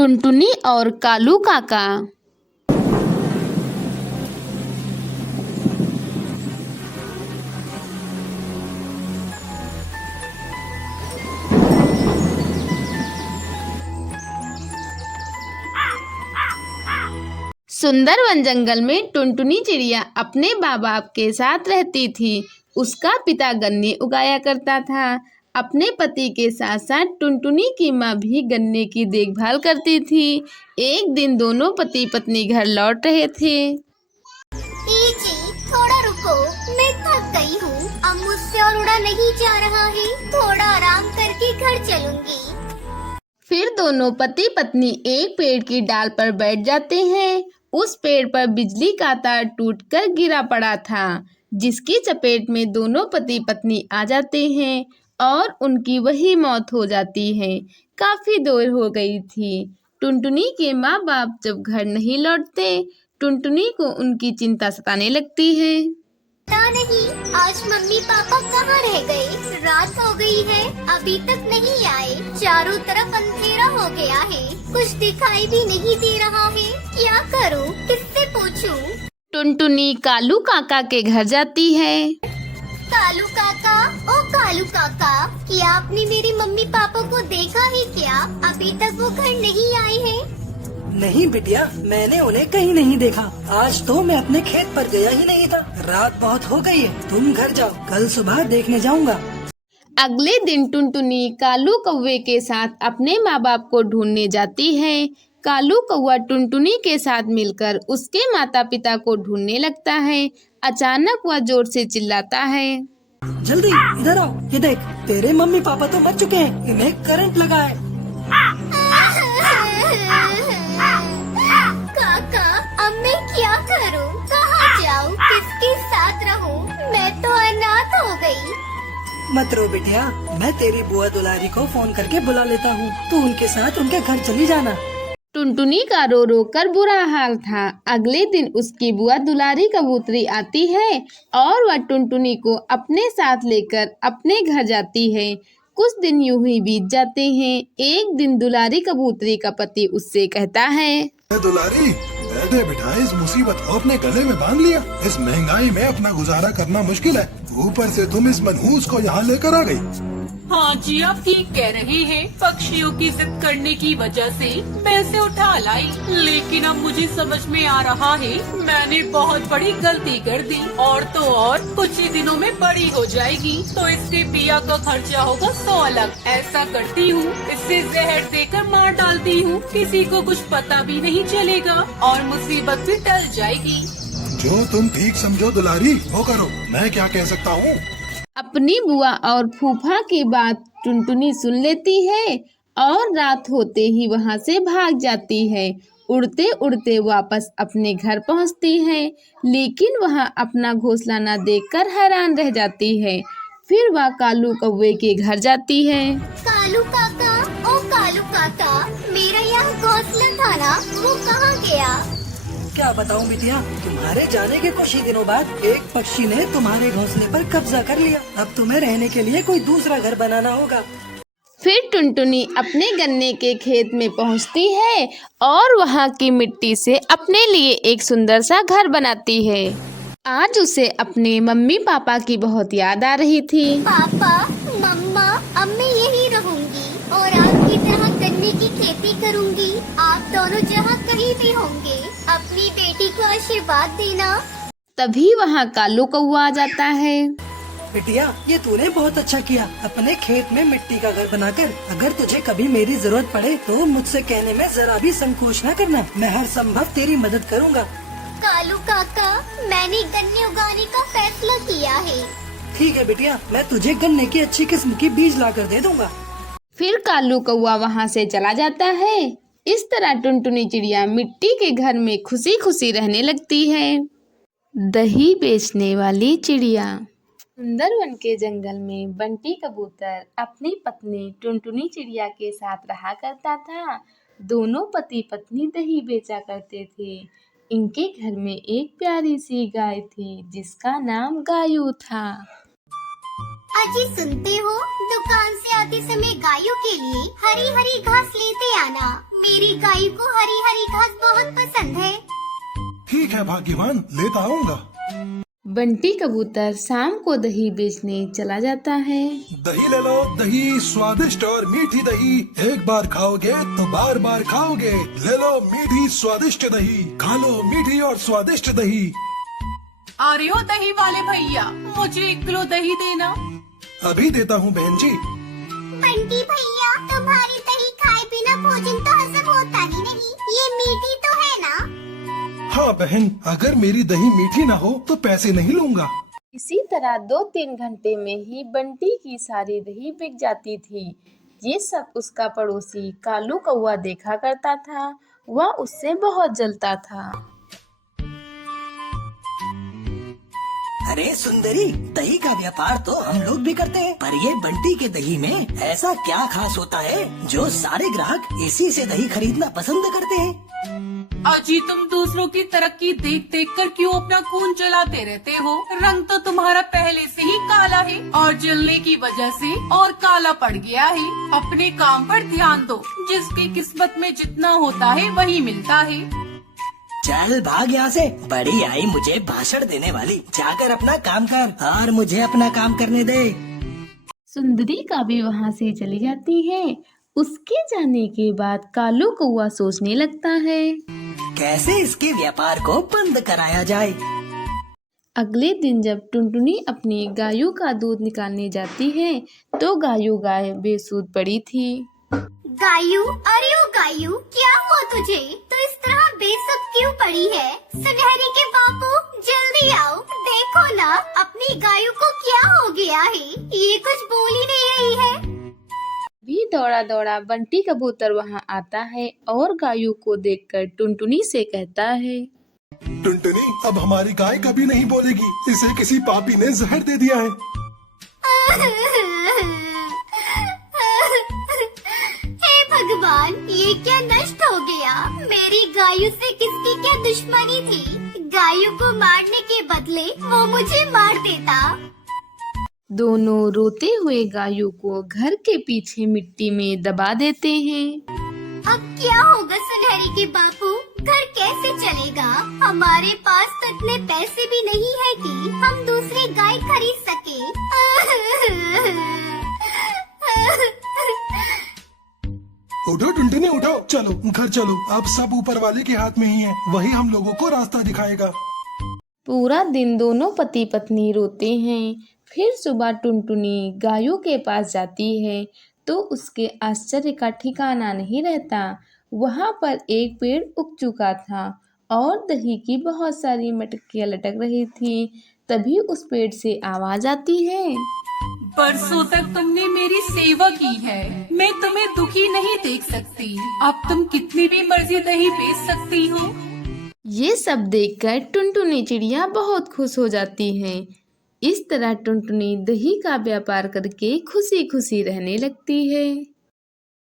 टुनटुनी और कालू काका। सुंदर वन जंगल में टुनटुनी चिड़िया अपने माँ बाप के साथ रहती थी। उसका पिता गन्ने उगाया करता था। अपने पति के साथ साथ टुनटुनी की माँ भी गन्ने की देखभाल करती थी। एक दिन दोनों पति पत्नी घर लौट रहे थे। जी, थोड़ा रुको, मैं थक गई हूँ। अब मुझसे और उड़ा नहीं जा रहा है। थोड़ा आराम करके घर चलूंगी। फिर दोनों पति पत्नी एक पेड़ की डाल पर बैठ जाते हैं। उस पेड़ पर बिजली का तार टूटकर गिरा पड़ा था, जिसकी चपेट में दोनों पति पत्नी आ जाते हैं और उनकी वही मौत हो जाती है। काफी देर हो गई थी। टुनटुनी के माँ बाप जब घर नहीं लौटते, टुनटुनी को उनकी चिंता सताने लगती है। पता नहीं आज मम्मी पापा कहाँ रह गए। रात हो गई है, अभी तक नहीं आए। चारों तरफ अंधेरा हो गया है, कुछ दिखाई भी नहीं दे रहा है। क्या करूँ, किससे पूछूं? टुनटुनी कालू काका के घर जाती है। कालू काका, ओ कालू काका, क्या आपने मेरे मम्मी पापा को देखा है क्या? अभी तक वो घर नहीं आए हैं। नहीं बिटिया, मैंने उन्हें कहीं नहीं देखा। आज तो मैं अपने खेत पर गया ही नहीं था। रात बहुत हो गई है, तुम घर जाओ, कल सुबह देखने जाऊंगा। अगले दिन टुनटुनी कालू कौवे के साथ अपने माँ बाप को ढूंढने जाती है। कालू कौवा टुनटुनी के साथ मिलकर उसके माता पिता को ढूंढने लगता है। अचानक वह जोर से चिल्लाता है, जल्दी इधर आओ, ये देख, तेरे मम्मी पापा तो मर चुके हैं। इन्हें करंट लगा है। काका, अब मैं क्या करूं? कहाँ जाऊं? किसके साथ रहूं? मैं तो अनाथ हो गई। मत रो बिटिया, मैं तेरी बुआ दुलारी को फोन करके बुला लेता हूँ। तू उनके साथ उनके घर चली जाना। टुनटुनी का रो रो कर बुरा हाल था। अगले दिन उसकी बुआ दुलारी कबूतरी आती है और वह टुनटुनी को अपने साथ लेकर अपने घर जाती है। कुछ दिन यूं ही बीत जाते हैं। एक दिन दुलारी कबूतरी का पति उससे कहता है, दुलारी, बैठे बिठाए इस मुसीबत को अपने गले में बांध लिया। इस महंगाई में अपना गुजारा करना मुश्किल है, ऊपर से तुम इस मनहूस को यहाँ लेकर आ गई। हाँ जी, आप ठीक कह रहे हैं। पक्षियों की जिद करने की वजह से मैं इसे उठा लाई, लेकिन अब मुझे समझ में आ रहा है मैंने बहुत बड़ी गलती कर दी। और तो और कुछ ही दिनों में बड़ी हो जाएगी, तो इसके पिया का खर्चा होगा 100 अलग। ऐसा करती हूँ, इसे जहर देकर मार डालती हूँ। किसी को कुछ पता भी नहीं चलेगा और मुसीबत भी टल जाएगी। जो तुम ठीक समझो दुलारी, वो करो। मैं क्या कह सकता हूँ। अपनी बुआ और फूफा की बात टुनटुनी सुन लेती है और रात होते ही वहां से भाग जाती है। उड़ते उड़ते वापस अपने घर पहुंचती है, लेकिन वहां अपना घोंसला न देखकर हैरान रह जाती है। फिर वह कालू कौवे के घर जाती है। कालू काका, ओ कालू काका, मेरा यह घोंसला था ना, वो कहाँ गया? क्या बताऊं बिटिया, तुम्हारे जाने के कुछ ही दिनों बाद एक पक्षी ने तुम्हारे घोंसले पर कब्जा कर लिया। अब तुम्हें रहने के लिए कोई दूसरा घर बनाना होगा। फिर टुनटुनी अपने गन्ने के खेत में पहुंचती है और वहां की मिट्टी से अपने लिए एक सुंदर सा घर बनाती है। आज उसे अपने मम्मी पापा की बहुत याद आ रही थी। पापा, मम्मा, अब मैं यही रहूंगी और आपकी तरह गन्ने की खेती करूंगी। आप दोनों जहाँ कहीं भी होंगे, अपनी बेटी को आशीर्वाद देना। तभी वहाँ कालू कौवा आ जाता है। बिटिया, ये तूने बहुत अच्छा किया, अपने खेत में मिट्टी का घर बनाकर। अगर तुझे कभी मेरी जरूरत पड़े तो मुझसे कहने में जरा भी संकोच न करना। मैं हर संभव तेरी मदद करूँगा। कालू काका, मैंने गन्ने उगाने का फैसला किया है। ठीक है बिटिया, मैं तुझे गन्ने की अच्छी किस्म की बीज लाकर दे दूंगा। फिर कालू कौवा वहाँ से चला जाता है। इस तरह टुनटुनी चिड़िया मिट्टी के घर में खुशी खुशी रहने लगती है। दही बेचने वाली चिड़िया। सुंदरवन के जंगल में बंटी कबूतर अपनी पत्नी टुनटुनी चिड़िया के साथ रहा करता था। दोनों पति पत्नी दही बेचा करते थे। इनके घर में एक प्यारी सी गाय थी, जिसका नाम गायू था। अजी सुनते हो, दुकान से आते समय गायों के लिए हरी हरी घास लेते आना। मेरी गाय को हरी हरी घास बहुत पसंद है। ठीक है भाग्यवान, लेता आऊंगा। बंटी कबूतर शाम को दही बेचने चला जाता है। दही ले लो, दही स्वादिष्ट और मीठी दही, एक बार खाओगे तो बार बार खाओगे। ले लो मीठी स्वादिष्ट दही, खा लो मीठी और स्वादिष्ट दही। आ रहे हो दही वाले भैया, मुझे 1 किलो दही देना। अभी देता हूँ बहन जी। बंटी भैया, तुम्हारी दही खाए बिना भोजन तो हजम होता ही नहीं। ये मीठी तो है ना? हाँ बहन, अगर मेरी दही मीठी ना हो तो पैसे नहीं लूंगा। इसी तरह 2-3 घंटे में ही बंटी की सारी दही बिक जाती थी। ये सब उसका पड़ोसी कालू कौवा देखा करता था। वह उससे बहुत जलता था। अरे सुंदरी, दही का व्यापार तो हम लोग भी करते हैं, पर ये बंटी के दही में ऐसा क्या खास होता है जो सारे ग्राहक इसी से दही खरीदना पसंद करते हैं? अजी तुम दूसरों की तरक्की देख देख कर क्यों अपना खून जलाते रहते हो? रंग तो तुम्हारा पहले से ही काला है और जलने की वजह से और काला पड़ गया है। अपने काम पर ध्यान दो, जिसकी किस्मत में जितना होता है वही मिलता है। चल भाग यहाँ से, बड़ी आई मुझे भाषण देने वाली। जाकर अपना काम कर और मुझे अपना काम करने दे। सुंदरी का भी वहाँ से चली जाती है। उसके जाने के बाद कालू कौवा सोचने लगता है, कैसे इसके व्यापार को बंद कराया जाए। अगले दिन जब टुनटुनी अपनी गायों का दूध निकालने जाती है तो गाय बेसुध पड़ी थी। गायू, अरे ओ गायू, क्या हुआ तुझे? तो इस तरह बेसुध क्यों पड़ी है? सुनहरी के बापू, जल्दी आओ, देखो ना अपनी गायू को क्या हो गया है। ये कुछ बोल ही नहीं रही है। भी दौड़ा दौड़ा बंटी कबूतर वहाँ आता है और गायों को देखकर टुनटुनी से कहता है, टुनटुनी, अब हमारी गाय कभी नहीं बोलेगी। इसे किसी पापी ने जहर दे दिया है। हे भगवान, ये क्या नष्ट हो गया? मेरी गायों से किसकी क्या दुश्मनी थी? गायों को मारने के बदले वो मुझे मार देता। दोनों रोते हुए गायों को घर के पीछे मिट्टी में दबा देते हैं। अब क्या होगा सुनहरी के बापू? घर कैसे चलेगा? हमारे पास तो इतने पैसे भी नहीं है कि हम दूसरी गाय खरीद सके। उठो टुनटुनी, उठो, चलो घर चलो। अब सब ऊपर वाले के हाथ में ही है, वही हम लोगों को रास्ता दिखाएगा। पूरा दिन दोनों पति पत्नी रोते हैं। फिर सुबह टुनटुनी गायों के पास जाती है तो उसके आश्चर्य का ठिकाना नहीं रहता। वहाँ पर एक पेड़ उग चुका था और दही की बहुत सारी मटकियाँ लटक रही थी। तभी उस पेड़ से आवाज आती है, बरसों तक तुमने मेरी सेवा की है, मैं तुम्हें दुखी नहीं देख सकती। अब तुम कितनी भी मर्जी दही बेच सकती हो। ये सब देखकर टुनटुनी चिड़िया बहुत खुश हो जाती है। इस तरह टुनटुनी दही का व्यापार करके खुशी खुशी रहने लगती है।